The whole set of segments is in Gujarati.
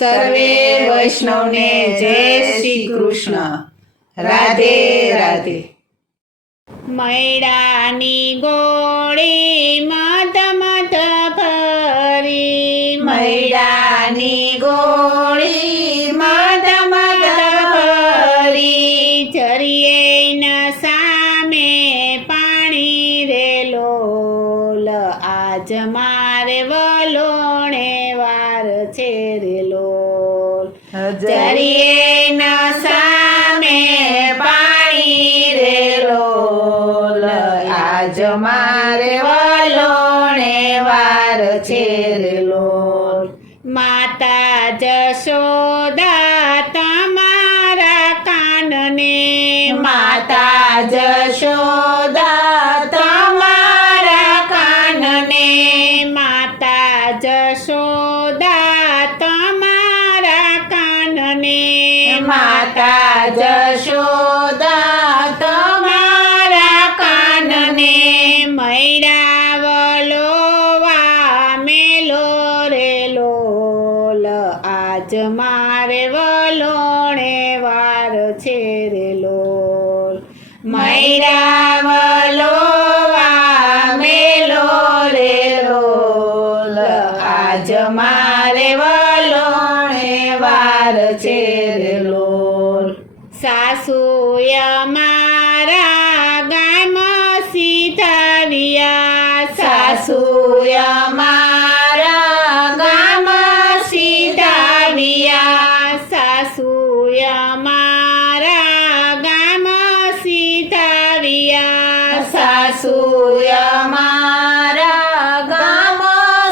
સર્વે વૈષ્ણવને જય શ્રી કૃષ્ણ. રાધે રાધે. મૈડાની ગોળી મધ મધ ભરી, મૈડાની ગોળી મધ મધ ભરી, જરીએ ન સામે પાણી રે લોલ, આજ મારે વલોણે વાર છે રે લોલ. જરીએ ન સામે પાણી રે લોલ, આજ મારે વલોણે વાર છે રે લોલ. માતા જશોદા તમારા કાનને, માતા જશોદા તમારા કાનને, માતા જશોદા તમારા કાનને, માતા જશોદા તમારા કાનને, મૈડા વલોવા મેલો રે લોલ, આજ મારે વલોણે વાર છે રે લોલ. મૈડા વલોવા મેલો રે લોલ, આજ મારે વલોણે વાર છે રે લોલ. સાસુય મારા ગામ સીધાવ્યા, સાસુય મારા ગામ સીધાવ્યા, સાસુય મારા ગામ સીધાવ્યા, સાસુય મારા ગામ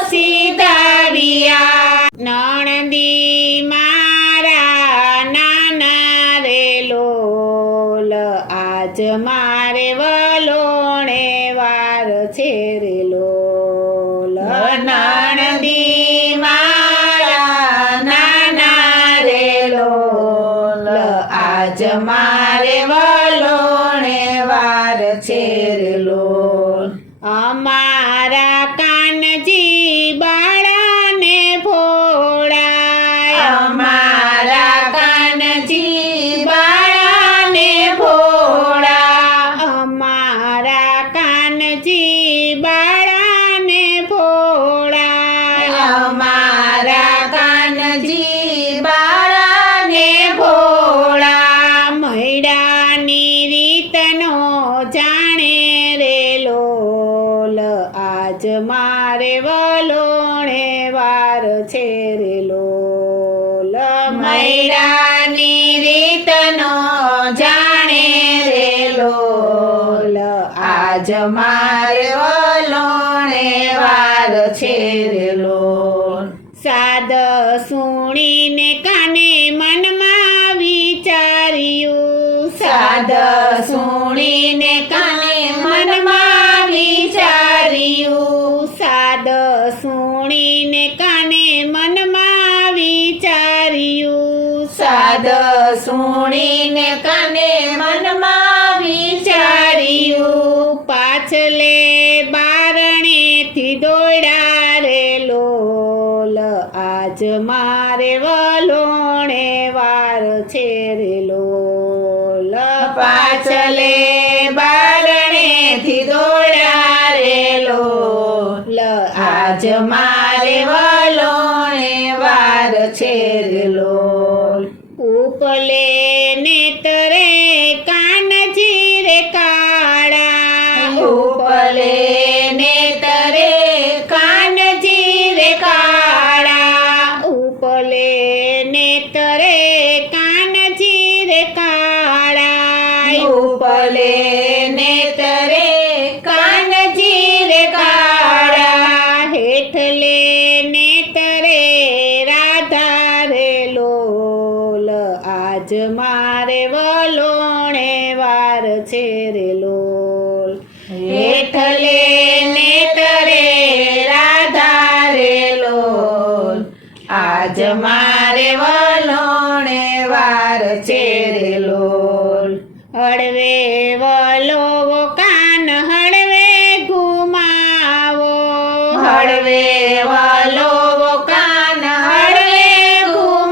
સીધાવ્યા, નણંદી મારા નાના રે લોલ, આજ મારે વલોણે વાર છે રે લોલ. નણંદી મારા નાના રે લોલ, આજ મારે વલોણે વાર છે રે લોલ. અમારા કાનજી બાળાને ભોળાય, અમારા કાનજી બાળાને ભોળા, અમારા કાનજી બાળાને ભોળાય, અમારા કાનજી બાળાને ભોળા. મૈડાની રીતનો જાણે રે લોલ, આજ મારે વલોણે વાર છે રે લોલ. મૈડાની રીતનો જાણે રે લોલ, આજ મારે વલોણે વાર છે રે લોલ. સાદ સુણીને કાને મનમાં વિચાર્યું, સાદ સુણીને કાને મનમાં વિચાર્યું, સાદ સુણીને કાને મનમાં વિચાર્યું, સાદ સુણીને કાને મનમાં વિચાર્યું, પાછલે બારણેથી દોડ્યા રે લોલ, આજ મારે વલોણે વાર છે રે લોલ. પાછલે બારણેથી દોડ્યા રે લોલ, આજ મારે વલોણે વાર છે રે લોલ. ઉપલે નેતરે કાનજી રે કાળા, ઉપલે નેતરે કાનજી રે કાળા, ઉપલે નેતરે કાનજી રે કાળા, ઉપલે નેતરે કાનજી રે કાળા, હેઠલે નેતરે રાધા રે લોલ, આજ મારે વલોણે વાર છે રે લોલ. હેઠલે નેતરે રાધા રે લોલ, આજ મારે વલોણે વાર છે રે લોલ. હળવે વલોવો કાન હળવે ઘુમાવો, હળવે વલોવો કાન હળવે ઘુમાવો,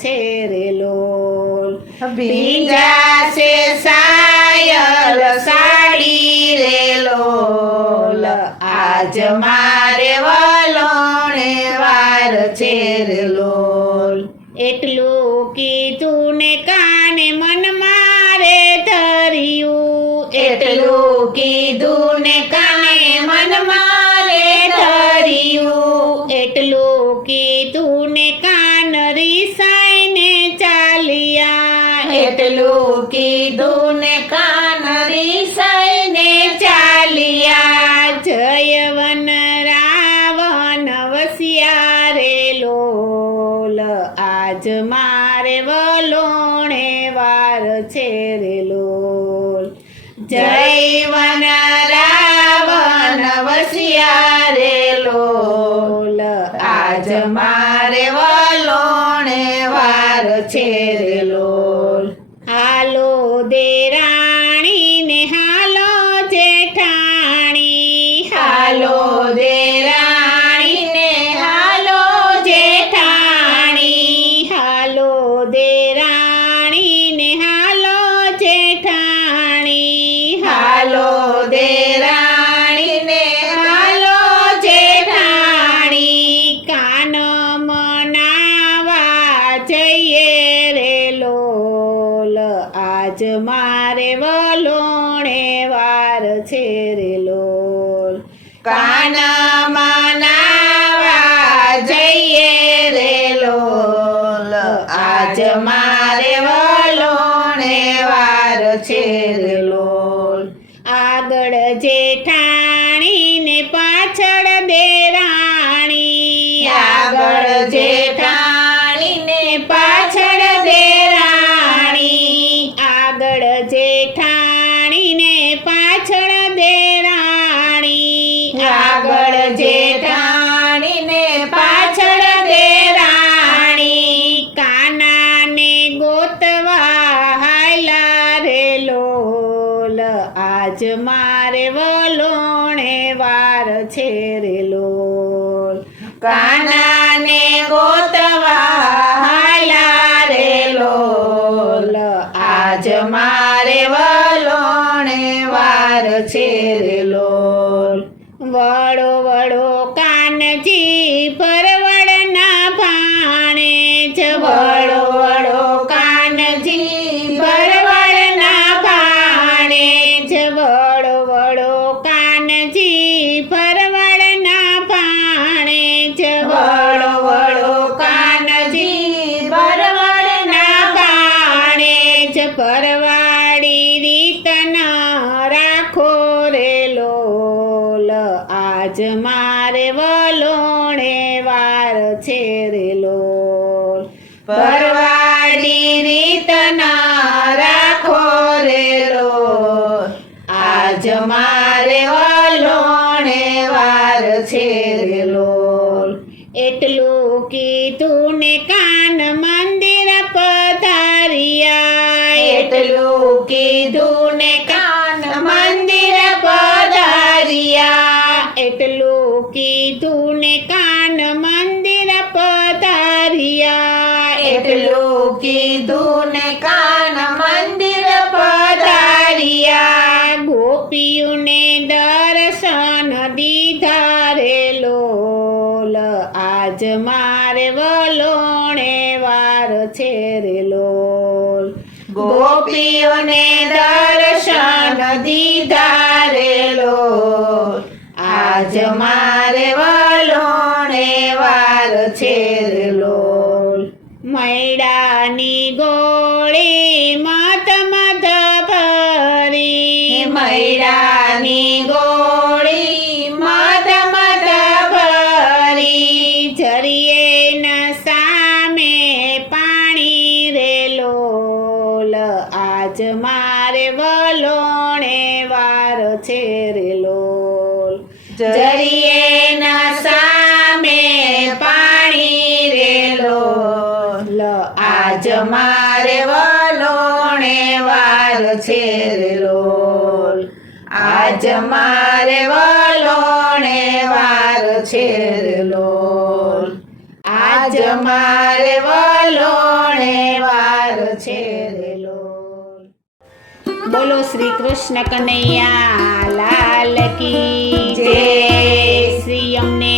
છે રે લોલ ભીંજાશે સાયલ સાડી રે લોલ આજ મારે વલોણે વાર છે રે લોલ એટલું કીધું ને કાને મન મારે ધર્યું એટલું કીધું ને કાને મન મારે ધર્યું એટલું કીધું ને કાન રીસાઈને ચાલ્યા એટલું કીધું ને કાન રીસાઈને ચાલ્યા જયવન રાવણ વસ્યા રે લોલ આજ મારે વલોણે વાર છે રે લોલ જયવન રાવણ વસ્યા રે લોલ આજ મારે વલોણે વાર છે રે લોલ હાલો દેરાણી ને હાલો જેઠાણી હાલો દેરાણી ને હાલો જેઠાણી હાલો દેરાણી ને હાલો જેઠાણી હાલો દેરાણી ને હાલો જેઠાણી કાન મનાવા જઈએ રે લોલ આજ મારે વલોણે વાર છે રે લોલ કાન મનાવા જઈએ રે લોલ આજ મારે વલોણે વાર છે રે લોલ આગળ જેઠાણી ને પાછળ દેરાણી આગળ જેઠાણી ને પાછળ દેરાણી આગળ જેઠાણી ને પાછળ દેરાણી આગળ જેઠાણી ને પાછળ દેરાણી કાનાને ગોતવા હાયલા રે લોલ આજ મારે વલોણે વાર છે રે લોલ કાનાને ગોતવા હાલા રે લોલ આજ મારે વલોણે વાર છે રે લોલ વડો વડો કાનજી પરવડના ભાણે જ વડો વડો કાનજી ભરવડના ભાણે જ વડો વડો કાનજી પરવડના ભાણે જ વડો વડો કાનજી ભરવડના ભાણે જ પરવાડી રીત ન રાખો રે લોલ આજ મારે વલોણે વાર છે રે લોલ પરવાડી રીત ના રાખો રે લોલ આજ મારે વલોણે વાર છે રે લોલ એટલું કીધું ને કાન મંદિર પધાર્યા એટલું કીધું ને કાન મંદિર પધાર્યા એટલું કીધું ને કાન મંદિર પધાર્યા એટલું કીધું ને કાન મંદિર પધાર્યા ગોપીઓને દર્શન દીધા રે લોલ આજ મારે વલોણે વાર છે રે લોલ ગોપીઓને દર્શન દીધા રે લોલ આજ મારે વલોણે વાર છે રે લોલ મૈડાની ગોળી મત મત ભરી મૈડાની ગોળી મદ મદ ભરી જરીએ ન સામે પાણી રે લોલ આજ મારે વલોણે વાર છે રે લોલ જરીએ ના સામે પાણી રે લોલ આજ મારે વલોણે વાર છે રે લોલ આજ મારે વલોણે વાર છે રે લોલ આજ મારે વલોણે છે રે લોલ. બોલો શ્રી કૃષ્ણ કનૈયા લાલ કી જય. શ્રી અમને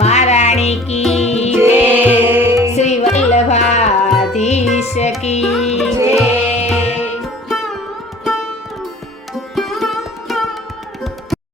મહારાણી કી જય. શ્રી વલ્લભાધીશ કી